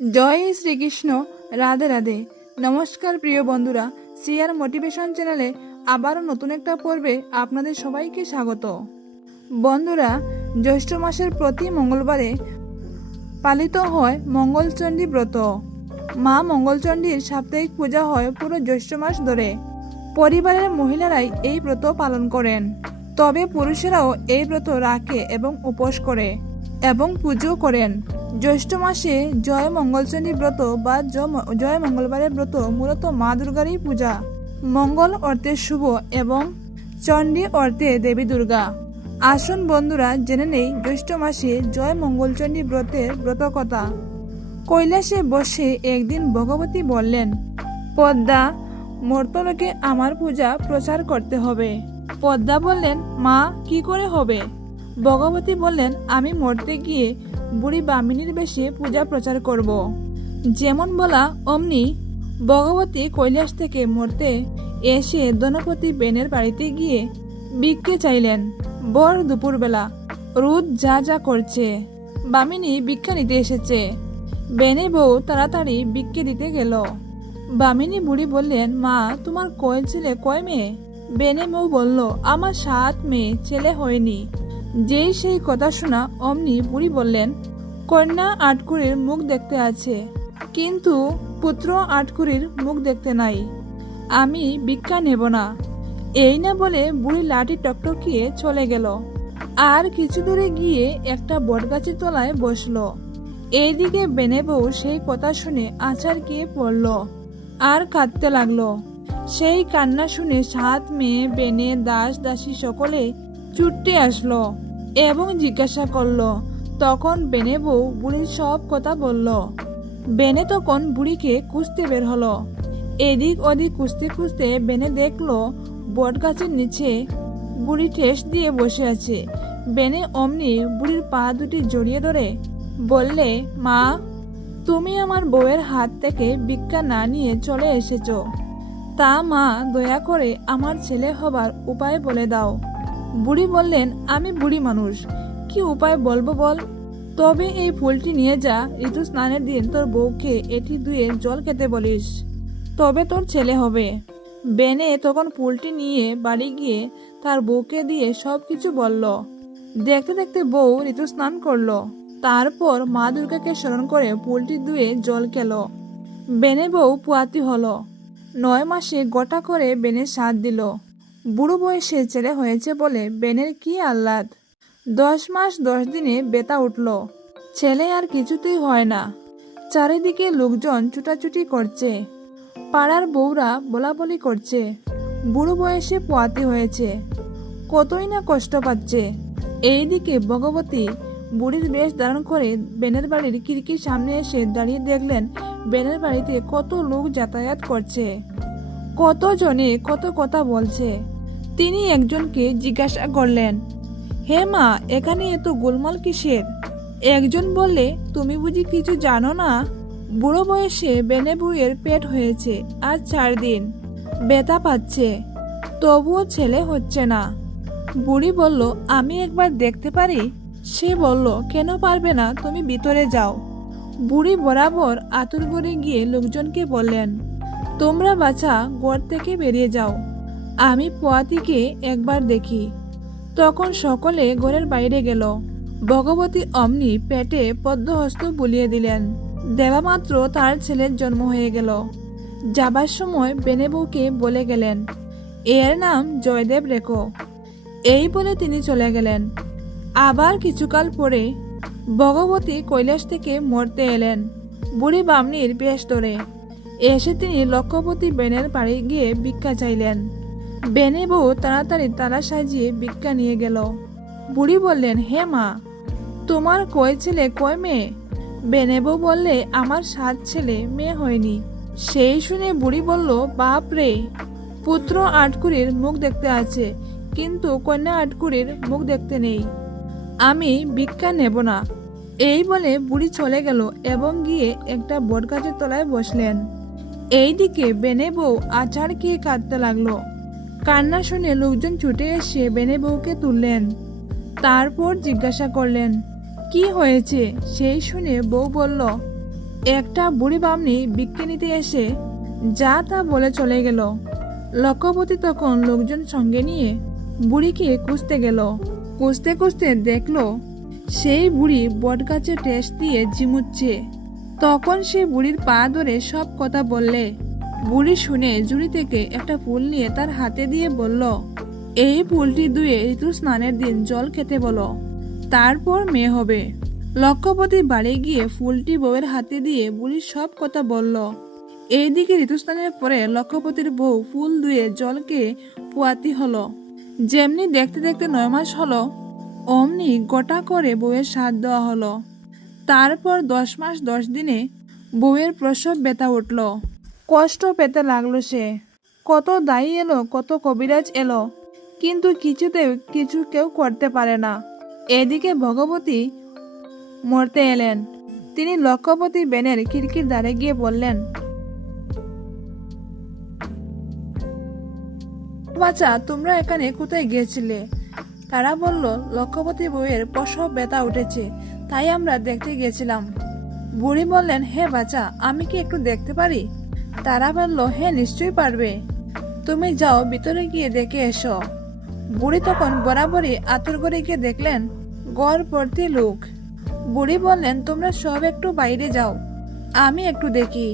জয় শ্রীকৃষ্ণ। রাধে রাধে। নমস্কার প্রিয় বন্ধুরা, সিআর মোটিভেশন চ্যানেলে আবারও নতুন একটা পর্বে আপনাদের সবাইকে স্বাগত। বন্ধুরা, জ্যৈষ্ঠ মাসের প্রতি মঙ্গলবারে পালিত হয় মঙ্গলচণ্ডী ব্রত। মা মঙ্গলচণ্ডীর সাপ্তাহিক পূজা হয় পুরো জ্যৈষ্ঠ মাস ধরে। পরিবারের মহিলারাই এই ব্রত পালন করেন, তবে পুরুষেরাও এই ব্রত রাখে এবং উপোস করে এবং পুজো করেন। জ্যৈষ্ঠ মাসে জয় মঙ্গলচণ্ডী ব্রত বা জয় মঙ্গলবারের ব্রত মূলত মা দুর্গারই পূজা। মঙ্গল অর্থে শুভ এবং চণ্ডী অর্থে দেবী দুর্গা। আসুন বন্ধুরা, জেনে নেই জ্যৈষ্ঠ মাসে জয় মঙ্গলচণ্ডী ব্রতের ব্রতকথা। কৈলাসে বসে একদিন ভগবতী বললেন, পদ্মা, মর্তলোকে আমার পূজা প্রচার করতে হবে। পদ্মা বললেন, মা, কি করে হবে? ভগবতী বললেন, আমি মরতে গিয়ে বুড়ি বামিনীর বেশে পূজা প্রচার করব। যেমন বলা অমনি ভগবতী কৈলাস থেকে মরতে এসে ধনপতি বেনের বাড়িতে গিয়ে ভিক্ষে চাইলেন। বর দুপুরবেলা রোদ যা যা করছে, বামিনী ভিক্ষা নিতে এসেছে। বেনে বউ তাড়াতাড়ি ভিক্ষে দিতে গেল। বামিনী বুড়ি বললেন, মা, তোমার কয় ছেলে কয় মেয়ে? বেনে বউ বলল, আমার 7 মেয়ে, ছেলে হয়নি। যেই সেই কথা শোনা অমনি বুড়ি বললেন, কন্যা আটকুড়ির মুখ দেখতে আছে, কিন্তু পুত্র আটকুড়ির মুখ দেখতে নাই। আমি ভিক্ষা নেব না। এই না বলে বুড়ি লাঠি টকটকিয়ে চলে গেল। আর কিছু দূরে গিয়ে একটা বটগাছের তলায় বসলো। এইদিকে বেনে বউ সেই কথা শুনে আছাড় গিয়ে পড়ল আর কাঁদতে লাগলো। সেই কান্না শুনে 7 মেয়ে, বেনে, দাস দাসী সকলে ছুটে আসলো এবং জিজ্ঞাসা করলো। তখন বেনে বউ বুড়ির সব কথা বলল। বেনে তখন বুড়িকে খুঁজতে বের হলো। এদিক ওদিক খুঁজতে খুঁজতে বেনে দেখলো বটগাছের নিচে বুড়ি ঠেস দিয়ে বসে আছে। বেনে অমনি বুড়ির পা দুটি জড়িয়ে ধরে বললে, মা, তুমি আমার বউয়ের হাত থেকে ভিক্ষা না নিয়ে চলে এসেছ, তা মা, দয়া করে আমার ছেলে হবার উপায় বলে দাও। বুড়ি বললেন, আমি বুড়ি মানুষ, কি উপায় বলবো বল? তবে এই ফুলটি নিয়ে যা, ঋতু স্নানের দিন তোর বউকে এটি ধুয়ে জল খেতে বলিস, তবে তোর ছেলে হবে। বেনে তখন ফুলটি নিয়ে বাড়ি গিয়ে তার বউকে দিয়ে সব কিছু বলল। দেখতে দেখতে বউ ঋতু স্নান করলো। তারপর মা দুর্গাকে স্মরণ করে ফুলটি ধুয়ে জল খেলো। বেনে বউ পুয়াতি হলো। 9 মাসে গোটা করে বেনে সাধ দিল। বুড়ো বয়সে ছেলে হয়েছে বলে বেনের কি আহ্লাদ। 10 মাস 10 দিনে বেতা উঠল। ছেলে আর কিছুতেই হয় না। চারিদিকে লোকজন ছুটাছুটি করছে, পাড়ার বউরা বলাবলি করছে, বুড়ো বয়সে পোয়াতি হয়েছে, কতই না কষ্ট পাচ্ছে। এইদিকে ভগবতী বুড়ির বেশ ধারণ করে বেনের বাড়ির খিড়কির সামনে এসে দাঁড়িয়ে দেখলেন বেনের বাড়িতে কত লোক যাতায়াত করছে, কত জনে কত কথা বলছে। তিনি একজনকে জিজ্ঞাসা করলেন, হে মা, এখানে এত গোলমাল কিসের? একজন বললে, তুমি বুঝি কিছু জানো না? বুড়ো বয়সে বেনে বউয়ের পেট হয়েছে আর 4 দিন, ব্যথা পাচ্ছে, তবুও ছেলে হচ্ছে না। বুড়ি বলল, আমি একবার দেখতে পারি? সে বলল, কেন পারবে না, তুমি ভিতরে যাও। বুড়ি বরাবর আতুর ঘরে গিয়ে লোকজনকে বললেন, তোমরা বাছা ঘর থেকে বেরিয়ে যাও, আমি পোয়াতিকে একবার দেখি। তখন সকলে ঘরের বাইরে গেল। ভগবতী অমনি পেটে পদ্মহস্ত বুলিয়ে দিলেন। দেবা মাত্র তার ছেলের জন্ম হয়ে গেল। যাবার সময় বেনে বউকে বলে গেলেন, এর নাম জয়দেব রেখো। এই বলে তিনি চলে গেলেন। আবার কিছুকাল পরে ভগবতী কৈলাস থেকে মরতে এলেন বুড়ি বামনির বেশ ধরে। এসে তিনি লক্ষ্যপতি বেনের বাড়ি গিয়ে ভিক্ষা চাইলেন। বেনে বউ তাড়াতাড়ি তালা সাজিয়ে ভিক্ষা নিয়ে গেল। বুড়ি বললেন, হে মা, তোমার কয় ছেলে কয় মেয়ে? বেনে বউ বললে, আমার 7 ছেলে, মেয়ে হয়নি। সেই শুনে বুড়ি বলল, বাপ রে, পুত্র আটকুড়ির মুখ দেখতে আছে, কিন্তু কন্যা আটকুড়ির মুখ দেখতে নেই। আমি ভিক্ষা নেব না। এই বলে বুড়ি চলে গেল এবং গিয়ে একটা বটগাছের তলায় বসলেন। এইদিকে বেনে বউ আছাড় খেয়ে কাঁদতে লাগলো। কান্না শুনে লোকজন ছুটে এসে বেনে বউকে তুললেন। তারপর জিজ্ঞাসা করলেন, কি হয়েছে? সেই শুনে বউ বলল, একটা বুড়ি বামনি ভিক্ষে নিতে এসে যা তা বলে চলে গেল। লক্ষ্যপতি তখন লোকজন সঙ্গে নিয়ে বুড়িকে খুঁজতে গেল। খুঁজতে খুঁজতে দেখলো সেই বুড়ি বটগাছে ঠেস দিয়ে ঝিমুচ্ছে। তখন সে বুড়ির পা ধরে সব কথা বললে বুড়ি শুনে ঝুড়ি থেকে একটা ফুল নিয়ে তার হাতে দিয়ে বলল, এই ফুলটি ধুয়ে ঋতু স্নানের দিন জল খেতে বলো, তারপর মেয়ে হবে। লক্ষ্যপতি বাড়ি গিয়ে ফুলটি বউয়ের হাতে দিয়ে বুড়ির সব কথা বলল। এইদিকে ঋতুস্নানের পরে লক্ষ্যপতির বউ ফুল ধুয়ে জলকে পোয়াতি হলো। যেমনি দেখতে দেখতে 9 মাস হলো, অমনি গোটা করে বউয়ের সাধ দেওয়া হলো। তারপর 10 মাস 10 দিনে বউয়ের প্রসব ব্যথা উঠল। কষ্ট পেতে লাগলো সে। কত দায়ী এলো, কত কবিরাজ এলো, কিন্তু কিছুতেও কিছু কেউ করতে পারে না। এদিকে ভগবতী মরতে এলেন। তিনি লক্ষ্যপতি বেনের খিড়কির ধারে গিয়ে বললেন, বাচ্চা তোমরা এখানে কোথায় গিয়েছিলে? তারা বলল, লক্ষ্যপতি বউয়ের প্রসব ব্যথা উঠেছে, তাই আমরা দেখতে গিয়েছিলাম। বুড়ি বললেন, হে বাচ্চা, আমি কি একটু দেখতে পারি? তারা বলল, হ্যাঁ নিশ্চয়ই পারবে, তুমি যাও ভিতরে গিয়ে দেখে এসো। বুড়ি তখন বরাবরই আতুর ঘরে গিয়ে দেখলেন ঘর ভর্তি লোক। বুড়ি বললেন, তোমরা সব একটু বাইরে যাও, আমি একটু দেখি।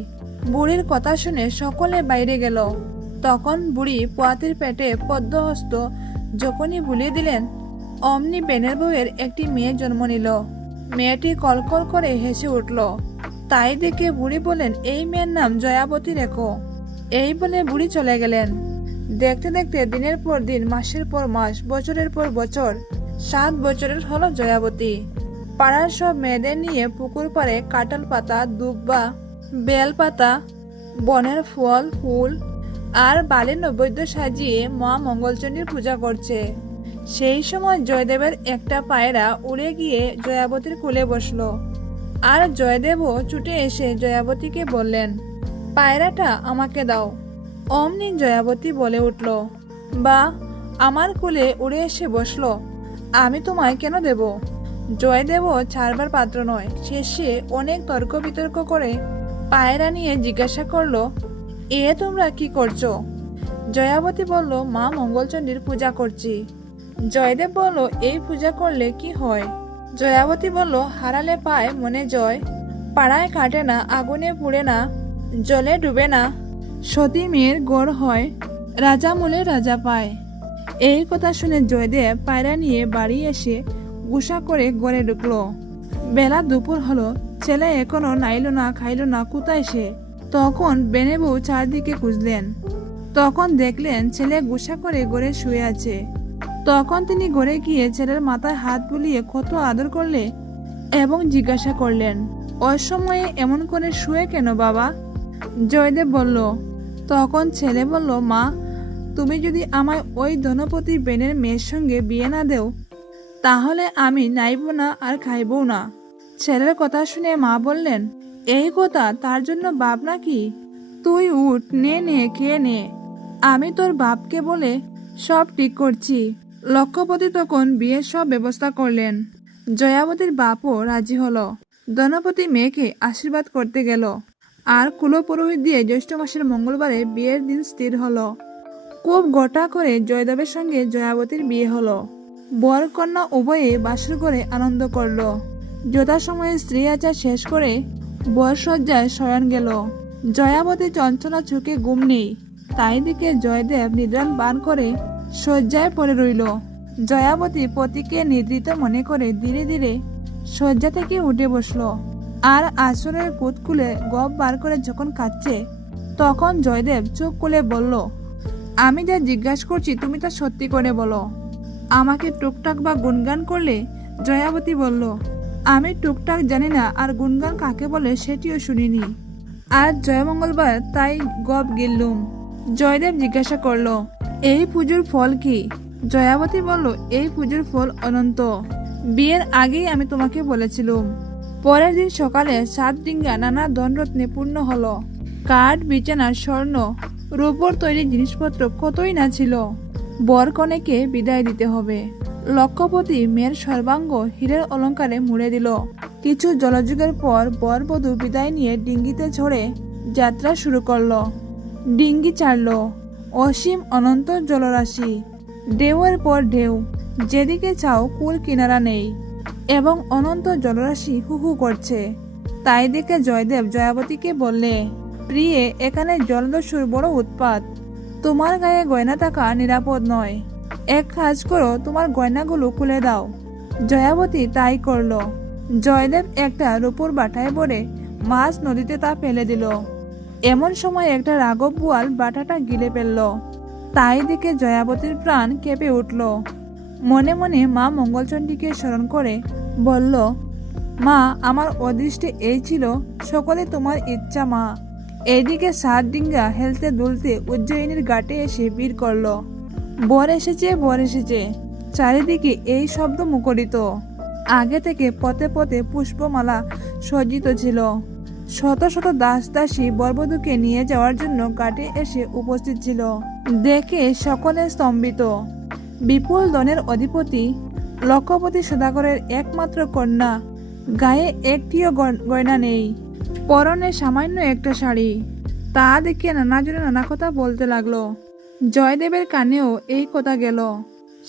বুড়ির কথা শুনে সকলে বাইরে গেল। তখন বুড়ি পোয়াতির পেটে পদ্মহস্ত যখনই বুলিয়ে দিলেন, অমনি বেনের বউয়ের একটি মেয়ে জন্ম নিল। মেয়েটি কলকল করে হেসে উঠল। তাই দেখে বুড়ি বলেন, এই মেয়ের নাম জয়াবতী রেখো। এই বলে বুড়ি চলে গেলেন। দেখতে দেখতে দিনের পর দিন, মাসের পর মাস, বছরের পর বছর, 7 বছরের হলো জয়াবতী। পাড়ার সব মেয়েদের নিয়ে পুকুর পাড়ে কাঁঠাল পাতা, দুব্বা, বেল পাতা, বনের ফল ফুল আর বালির নৈবেদ্য সাজিয়ে মা মঙ্গলচণ্ডীর পূজা করছে। সেই সময় জয়দেবের একটা পায়রা উড়ে গিয়ে জয়াবতীর কোলে বসলো। আর জয়দেবও ছুটে এসে জয়াবতীকে বললেন, পায়রাটা আমাকে দাও। অমনি জয়াবতী বলে উঠল, বা আমার কোলে উড়ে এসে বসলো, আমি তোমায় কেন দেব? জয়দেবও ছাড়বার পাত্র নয়। শেষে অনেক তর্ক বিতর্ক করে পায়রা নিয়ে জিজ্ঞাসা করলো, এ তোমরা কি করছো? জয়াবতী বলল, মা মঙ্গলচণ্ডীর পূজা করছি। জয়দেব বলল, এই পূজা করলে কি হয়? জয়াবতী বলল, হারালে পায় মনে জয়, পাড়ায় কাটে না, আগুনে পুড়ে না, জলে ডুবে না, সতী মেয়ের গড় হয়, রাজা মূলে রাজা পায়। এই কথা শুনে জয়দেব পায়রা নিয়ে বাড়ি এসে গুসা করে ঘরে ঢুকলো। বেলা দুপুর হলো, ছেলে এখনো নাইলো না, খাইলো না, কোথায় সে? তখন বেনে বউ চারদিকে খুঁজলেন। তখন দেখলেন ছেলে গুসা করে ঘরে শুয়ে আছে। তখন তিনি ঘরে গিয়ে ছেলের মাথায় হাত বুলিয়ে কত আদর করলে এবং জিজ্ঞাসা করলেন, অসময়ে এমন করে শুয়ে কেন বাবা? জয়দেব বলল। তখন ছেলে বলল, মা, তুমি যদি আমায় ওই ধনপতি বেনের মেয়ের সঙ্গে বিয়ে না দেও, তাহলে আমি নাইব না আর খাইবও না। ছেলের কথা শুনে মা বললেন, এই কথা তার জন্য বাপ নাকি? তুই উঠ, নে নে খেয়ে নে, আমি তোর বাপকে বলে সব ঠিক করছি। লক্ষ্যপতি তখন বিয়ের সব ব্যবস্থা করলেন। জয়াবতীর বাপও রাজি হলো। ধনপতি মেয়েকে আশীর্বাদ করতে গেল। আর কুলপুরোহিত দিয়ে জ্যৈষ্ঠ মাসের মঙ্গলবারে বিয়ের দিন স্থির হলো। খুব গোটা করে জয়দেবের সঙ্গে জয়াবতীর বিয়ে হলো। বর কন্যা উভয়ে বাসর করে আনন্দ করল। যথাসময়ে স্ত্রী আচার শেষ করে বর সজ্জায় শয়ন গেল। জয়াবতী চঞ্চলা চোখে ঘুম নেই, তাই দিকে জয়দেব নিদ্রাণ পান করে শয্যায় পড়ে রইল। জয়াবতী পতিকে নিদ্রিত মনে করে ধীরে ধীরে শয্যা থেকে উঠে বসলো। আর আঁচলের কুট খুলে গপ বার করে যখন কাঁদছে, তখন জয়দেব চোখ খুলে বলল, আমি যা জিজ্ঞাসা করছি তুমি তা সত্যি করে বলো। আমাকে টুকটাক বা গুনগান করলে? জয়াবতী বলল, আমি টুকটাক জানি না, আর গুনগান কাকে বলে সেটিও শুনিনি। আর জয়মঙ্গলবার তাই গপ গিললুম। জয়দেব জিজ্ঞাসা করলো, এই পুজোর ফল কি? জয়াবতী বলল, এই পুজোর ফল অনন্ত। বিয়ের আগেই আমি তোমাকে বলেছিলুম। পরের দিন সকালে 7 ডিঙ্গা নানা ধনরত্নে পূর্ণ হলো। কাঠ, বিছানা, স্বর্ণ, রূপোর তৈরি জিনিসপত্র কতই না ছিল। বর কনেকে বিদায় দিতে হবে। লক্ষ্যপতি মেয়ের সর্বাঙ্গ হীরের অলঙ্কারে মুড়ে দিল। কিছু জলযুগের পর বরবধূ বিদায় নিয়ে ডিঙ্গিতে চড়ে যাত্রা শুরু করলো। ডিঙ্গি ছাড়ল অসীম অনন্ত জলরাশি, ঢেউয়ের পর ঢেউ, যেদিকে চাও কুল কিনারা নেই এবং অনন্ত জলরাশি হু হু করছে। তাই দেখে জয়দেব জয়াবতীকে বললে, প্রিয়ে, এখানে জলদস্যুর বড় উৎপাত, তোমার গায়ে গয়না থাকা নিরাপদ নয়। এক কাজ করো, তোমার গয়নাগুলো খুলে দাও। জয়াবতী তাই করলো। জয়দেব একটা রূপোর বাটায় ভরে মাছ নদীতে তা ফেলে দিল। এমন সময় একটা রাঘব বোয়াল বাটাটা গিলে ফেলল। তাই দেখে জয়াবতীর প্রাণ কেঁপে উঠল। মনে মনে মা মঙ্গলচণ্ডীকে স্মরণ করে বলল, মা, আমার অদৃষ্টে এই ছিল, সকলে তোমার ইচ্ছা মা। এইদিকে 7 ডিঙ্গা হেলতে দুলতে উজ্জয়িনীর ঘাটে এসে ভিড় করলো। বর এসেছে, বর এসেছে, চারিদিকে এই শব্দ মুখরিত। আগে থেকে পথে পথে পুষ্পমালা সজ্জিত ছিল। শত শত দাস দাসী বরবধূকে নিয়ে যাওয়ার জন্য ঘাটে এসে উপস্থিত ছিল। দেখে সকলে স্তম্ভিত। বিপুল ধনের অধিপতি লক্ষপতি সদাগরের একমাত্র কন্যা, গায়ে একটিও গয়না নেই, পরনে সামান্য একটা শাড়ি। তা দেখে নানাজনে নানা কথা বলতে লাগলো। জয়দেবের কানেও এই কথা গেল।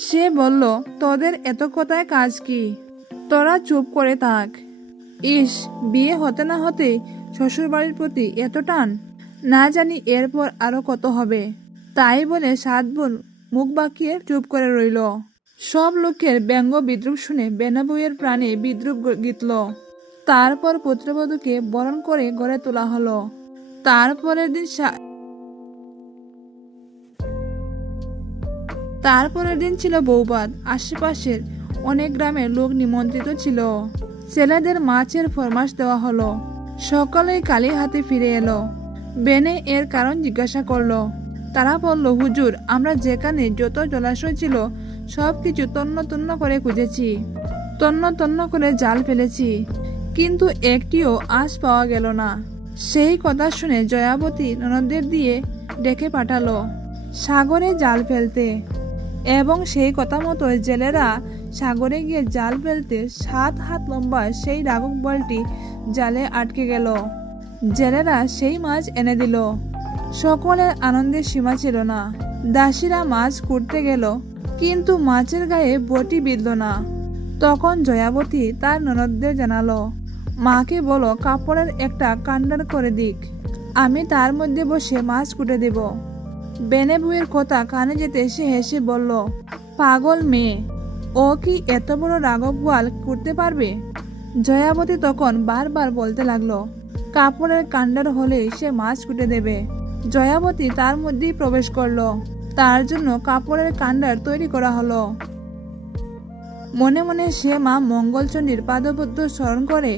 সে বলল, তোদের এত কথায় কাজ কি? তোরা চুপ করে থাক। ইস, বিয়ে হতে না হতেই শ্বশুরবাড়ির প্রতি এত টান, না জানি এরপর আরো কত হবে। তাই বলে 7 বোন মুখ বাঁকিয়ে চুপ করে রইল। সব লোকের ব্যঙ্গ বিদ্রুপ শুনে বেনাবইয়ের প্রাণে বিদ্রুপ গীতল। তারপর পুত্রবধূকে বরণ করে ঘরে তোলা হলো। তারপরের দিন ছিল বৌভাত। আশেপাশের অনেক গ্রামের লোক নিমন্ত্রিত ছিল। ছেলেদের মাছের ফরমাস দেওয়া হলো। সকলেই কালি হাতে ফিরে এলো। বেনে এর কারণ জিজ্ঞাসা করলো। তারা বলল, হুজুর, আমরা যেখানে যত জলাশয় ছিল সবকিছু তন্ন তন্ন করে খুঁজেছি, তন্ন তন্ন করে জাল ফেলেছি, কিন্তু একটিও আঁশ পাওয়া গেল না। সেই কথা শুনে জয়াবতী ননদদের দিয়ে ডেকে পাঠালো সাগরে জাল ফেলতে, এবং সেই কথা মতো জেলেরা সাগরে গিয়ে জাল ফেলতে 7 হাত লম্বা সেই রাঘব বোয়ালটি জালে আটকে গেল। জেলেরা সেই মাছ এনে দিল। সকলের আনন্দের সীমা ছিল না। দাসীরা মাছ কুড়তে গেল, কিন্তু মাছের গায়ে বটি বিঁধল না। তখন জয়াবতী তার ননদদের জানালো, মাকে বলো কাপড়ের একটা কান্ডার করে দিক, আমি তার মধ্যে বসে মাছ কুটে দেব। বেনে বউয়ের কথা কানে যেতে সে হেসে বলল, পাগল মেয়ে, ও কি এত বড় রাঘব বোয়াল করতে পারবে? জয়াবতী তখন বারবার বলতে লাগলো, কাপড়ের কান্ডার হলেই সে মাছ কুটে দেবে। জয়াবতী তার মধ্যেই প্রবেশ করলো। তার জন্য কাপড়ের কান্ডার তৈরি করা হলো। মনে মনে সে মা মঙ্গলচণ্ডীর পাদপদ্ম স্মরণ করে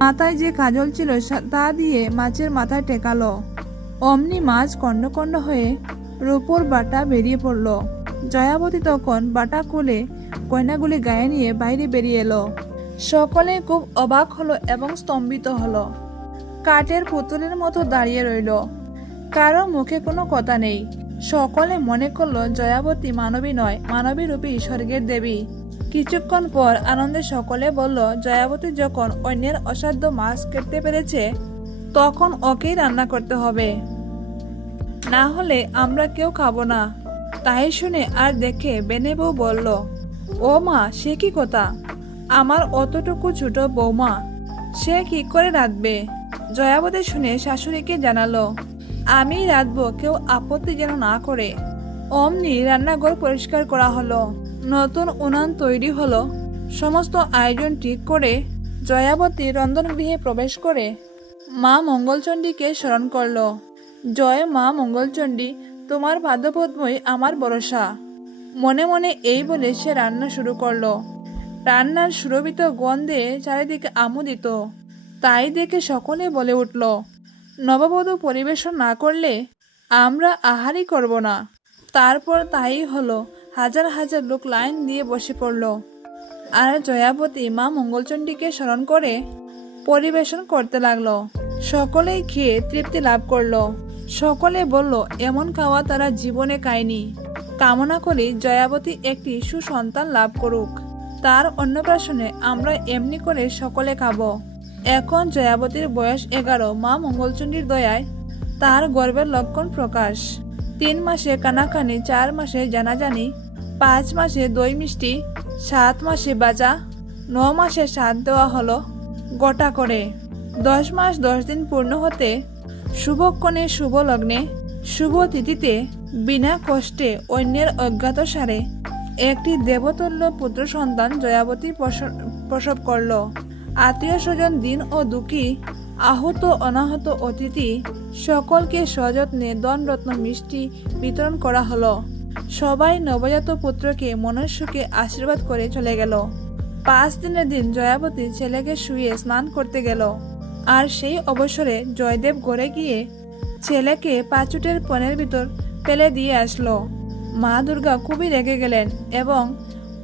মাথায় যে কাজল ছিল তা দিয়ে মাছের মাথায় টেকালো। অমনি মাছ খণ্ড খণ্ড হয়ে রূপোর বাটা বেরিয়ে পড়ল। জয়াবতী তখন বাটা খুলে গয়নাগুলি গায়ে নিয়ে বাইরে বেরিয়ে এলো। সকলে খুব অবাক হলো এবং স্তম্ভিত হলো। কাঠের পুতুলের মতো দাঁড়িয়ে রইল। কারো মুখে কোনো কথা নেই। সকলে মনে করলো জয়াবতী মানবী নয়, মানবী রূপী স্বর্গের দেবী। কিছুক্ষণ পর আনন্দে সকলে বলল, জয়াবতী যখন অন্যের অসাধ্য মাছ কেটে পেরেছে, তখন ওকেই রান্না করতে হবে, না হলে আমরা কেউ খাবো না। তাই শুনে আর দেখে বেনে বউ বলল, ও মা, সে কি কথা? আমার অতটুকু ছোট বৌমা, সে কি করে রাঁধবে? জয়াবতী শুনে শাশুড়িকে জানালো, আমি রাঁধবো, কেউ আপত্তি যেন না করে। অমনি রান্নাঘর পরিষ্কার করা হলো। নতুন উনান তৈরি হলো। সমস্ত আয়োজন ঠিক করে জয়াবতী রন্ধনগৃহে প্রবেশ করে মা মঙ্গলচণ্ডীকে স্মরণ করল। জয় মা মঙ্গলচণ্ডী, তোমার পাদপদ্মই আমার ভরসা। মনে মনে এই বলে সে রান্না শুরু করলো। রান্নার সুরভিত গন্ধে চারিদিকে আমোদিত। তাই দেখে সকলে বলে উঠল, নববধূ পরিবেশন না করলে আমরা আহারই করব না। তারপর তাই হলো। হাজার হাজার লোক লাইন দিয়ে বসে পড়ল। আর জয়াবতী মা মঙ্গলচণ্ডীকে স্মরণ করে পরিবেশন করতে লাগলো। সকলেই খেয়ে তৃপ্তি লাভ করলো। সকলে বলল, এমন খাওয়া তারা জীবনে খায়নি। কামনা করি জয়াবতী একটি সুসন্তান লাভ করুক। তার অন্নপ্রাশনে আমরা এমনি করে সকলে খাবো। এখন জয়াবতীর বয়স 11। মা মঙ্গলচণ্ডীর দয়ায় তার গর্বের লক্ষণ প্রকাশ। 3 মাসে কানাকানি, 4 মাসে জানাজানি, 5 মাসে দই মিষ্টি, 7 মাসে বাজা, 9 মাসে সাধ দেওয়া হলো গোটা করে। 10 মাস 10 দিন পূর্ণ হতে শুভক্ষণে, শুভ লগ্নে, শুভ তিথিতে বিনা কষ্টে অন্যের অজ্ঞাতসারে একটি দেবতুল্য পুত্র সন্তান জয়াবতী প্রসব করল। আত্মীয় স্বজন, দিন ও দুঃখী, আহত অনাহত অতিথি সকলকে সযত্নে ধনরত্ন মিষ্টি বিতরণ করা হলো। সবাই নবজাত পুত্রকে মনের সুখে আশীর্বাদ করে চলে গেল। 5 দিনের দিন জয়াবতী ছেলেকে শুয়ে স্নান করতে গেল। আর সেই অবসরে জয়দেব ঘরে গিয়ে ছেলেকে পাঁচুটের পনের ভিতর ফেলে দিয়ে আসলো। মা দুর্গা খুবই রেগে গেলেন এবং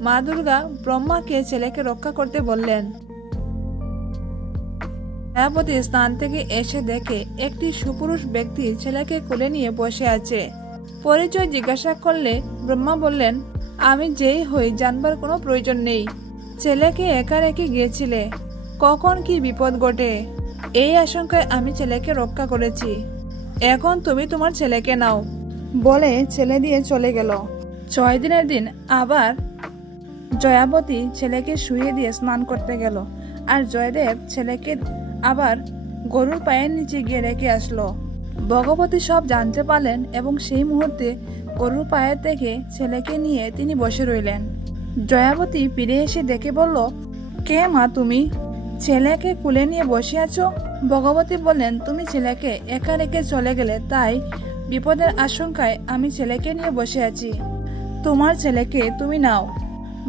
মা দুর্গা ব্রহ্মাকে ছেলেকে রক্ষা করতে বললেন। জয়াবতী স্নান থেকে এসে দেখে একটি সুপুরুষ ব্যক্তি ছেলেকে কোলে নিয়ে বসে আছে। পরিচয় জিজ্ঞাসা করলে ব্রহ্মা বললেন, আমি যেই হই জানবার কোনো প্রয়োজন নেই। ছেলেকে একা রেখে গিয়েছিলে, কখন কি বিপদ ঘটে এই আশঙ্কায় আমি ছেলেকে রক্ষা করেছি। এখন তুমি তোমার ছেলেকে নাও বলে ছেলে দিয়ে চলে গেল। 6 দিনের দিন আবার জয়াবতী ছেলেকে শুয়ে দিয়ে স্নান করতে গেল। আর জয়দেব ছেলেকে আবার গরুর পায়ের নিচে গিয়ে রেখে আসলো। ভগবতী সব জানতে পারলেন এবং সেই মুহূর্তে গরুর পায়ের থেকে ছেলেকে নিয়ে তিনি বসে রইলেন। জয়াবতী ফিরে এসে দেখে বলল, কে মা তুমি? ছেলেকে কুলে নিয়ে বসে আছো? ভগবতী বললেন, তুমি ছেলেকে একা রেখে চলে গেলে, তাই বিপদের আশঙ্কায় আমি ছেলেকে নিয়ে বসে আছি। তোমার ছেলেকে তুমি নাও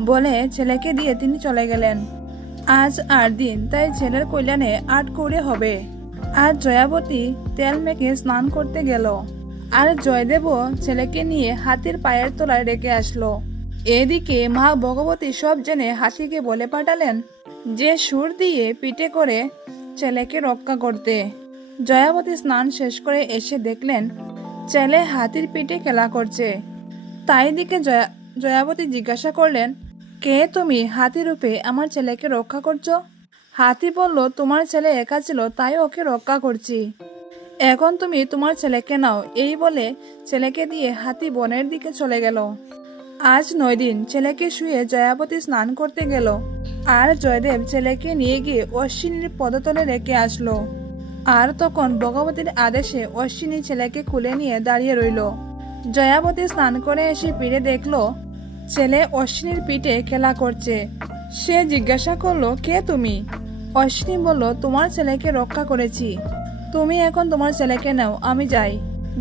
বলে ছেলেকে দিয়ে তিনি চলে গেলেন। আজ আর দিন, তাই ছেলের কল্যাণে 8 কৌড়ে হবে। আর জয়াবতী তেল মেখে স্নান করতে গেল। আর জয়দেবও ছেলেকে নিয়ে হাতির পায়ের তলায় রেখে আসলো। এদিকে মা ভগবতী সব জেনে হাতিকে বলে পাঠালেন যে সুর দিয়ে পিঠে করে ছেলেকে রক্ষা করতে। জয়াবতী স্নান শেষ করে এসে দেখলেন ছেলে হাতির পিঠে খেলা করছে। তাই দিকে জয়াবতী জিজ্ঞাসা করলেন, কে তুমি? হাতি রূপে আমার ছেলেকে রক্ষা করছো? হাতি বলল, তোমার ছেলে একা ছিল তাই ওকে রক্ষা করছি। এখন তুমি তোমার ছেলেকে নাও। এই বলে ছেলেকে দিয়ে হাতি বনের দিকে চলে গেল। আজ 9 দিন ছেলেকে শুয়ে জয়াবতী স্নান করতে গেল। আর জয়দেব ছেলেকে নিয়ে গিয়ে অশ্বিনীর পদতলে রেখে আসলো। আর তখন ভগবতীর আদেশে অশ্বিনী ছেলেকে খুলে নিয়ে দাঁড়িয়ে রইল। জয়াবতী স্নান করে এসে ফিরে দেখলো ছেলে অশ্বিনীর পিঠে খেলা করছে। সে জিজ্ঞাসা করলো, কে তুমি? অশ্বিনী বলল, তোমার ছেলেকে রক্ষা করেছি। তুমি এখন তোমার ছেলেকে নাও, আমি যাই।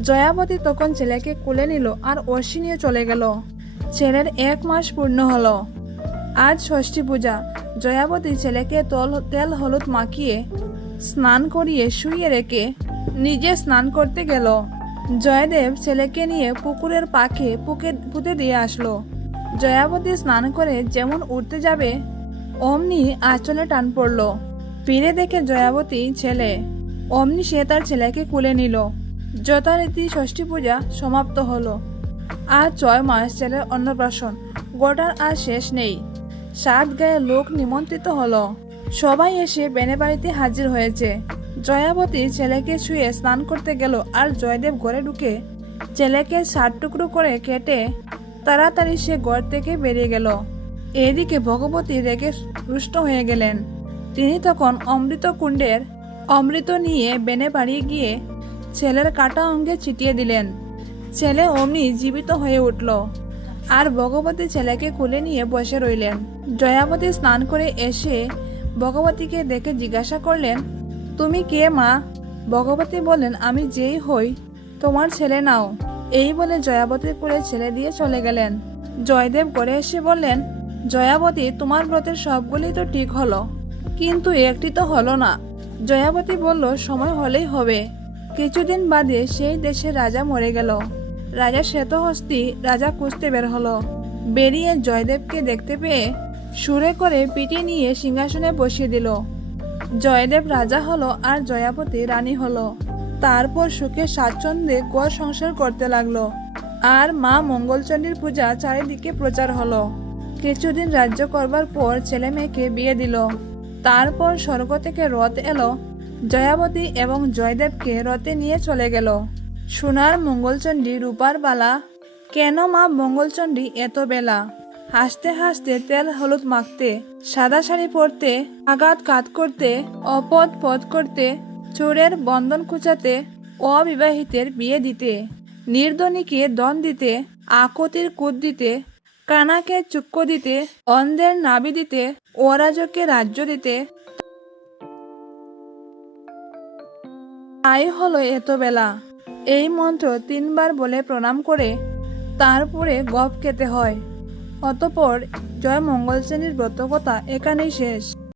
জয়াবতী তখন ছেলেকে কোলে নিল আর অশ্বিনীও চলে গেল। ছেলের 1 মাস পূর্ণ হলো। আজ ষষ্ঠী পূজা। জয়াবতী ছেলেকে তেল হলুদ মাখিয়ে স্নান করিয়ে শুইয়ে রেখে নিজে স্নান করতে গেল। জয়দেব ছেলেকে নিয়ে পুকুরের পাখে পুঁতে দিয়ে আসলো। জয়াবতী স্নান করে যেমন উঠতে যাবে অমনি আঁচলে টান পড়ল। ফিরে দেখে জয়াবতী ছেলে। অমনি সে তার ছেলেকে কোলে নিল। যথারীতি ষষ্ঠী পূজা সমাপ্ত হলো। আজ 6 মাস ছেলের অন্নপ্রাশন। গোটার আর শেষ নেই। 7 গায়ে লোক নিমন্ত্রিত হলো। সবাই এসে বেনে বাড়িতে হাজির হয়েছে। জয়াবতী ছেলেকে শুয়ে স্নান করতে গেল আর জয়দেব ঘরে ঢুকে ছেলেকে 7 টুকরো করে কেটে তাড়াতাড়ি সে ঘর থেকে বেরিয়ে গেল। এদিকে ভগবতী রেগে রুষ্ট হয়ে গেলেন। তিনি তখন অমৃত কুণ্ডের অমৃত নিয়ে বেনে বাড়িয়ে গিয়ে ছেলের কাটা অঙ্গে ছিটিয়ে দিলেন। ছেলে অমনি জীবিত হয়ে উঠল। আর ভগবতী ছেলেকে কোলে নিয়ে বসে রইলেন। জয়াবতী স্নান করে এসে ভগবতীকে দেখে জিজ্ঞাসা করলেন, তুমি কে মা? ভগবতী বললেন, আমি যেই হই তোমার ছেলে নাও। এই বলে জয়াবতীর কোলে ছেলে দিয়ে চলে গেলেন। জয়দেব ঘরে এসে বললেন, জয়াবতী, তোমার ব্রতের সবগুলি তো ঠিক হলো, কিন্তু একটি তো হলো না। জয়াবতী বলল, সময় হলেই হবে। কিছুদিন বাদে সেই দেশের রাজা মরে গেল। রাজা শ্বেতহস্তি রাজা খুঁজতে বের হলো। বেরিয়ে জয়দেবকে দেখতে পেয়ে সুরে করে পিঠে নিয়ে সিংহাসনে বসিয়ে দিল। জয়দেব রাজা হলো আর জয়াবতী রানী হলো। তারপর সুখে স্বাচ্ছন্দ্যে ঘর সংসার করতে লাগলো। আর মা মঙ্গলচণ্ডীর পূজা চারিদিকে প্রচার হলো। কিছুদিন রাজ্য করবার পর ছেলে মেয়েকে বিয়ে দিল। তারপর স্বর্গ থেকে রথ এলো, জয়াবতী এবং জয়দেবকে রথে নিয়ে চলে গেল। সোনার মঙ্গলচণ্ডী রূপার বালা, কেন মা মঙ্গলচণ্ডী এত বেলা? হাসতে হাসতে তেল হলুদ মাখতে, সাদা শাড়ি পরতে, আঘাত কাত করতে, অপদ পদ করতে, চোরের বন্ধন কুচাতে, অবিবাহিতের বিয়ে দিতে, নির্ধনীকে দন দিতে, আকতির কুদ দিতে, কানাকে চুক্ক দিতে, অন্ধের নাবি দিতে, অরাজকে রাজ্য দিতে। তাই হলো এত বেলা। এই মন্ত্র 3 বার বলে প্রণাম করে তারপরে গপ খেতে হয়। অতঃপর জয় মঙ্গলচণ্ডীর ব্রতকথা এখানেই শেষ।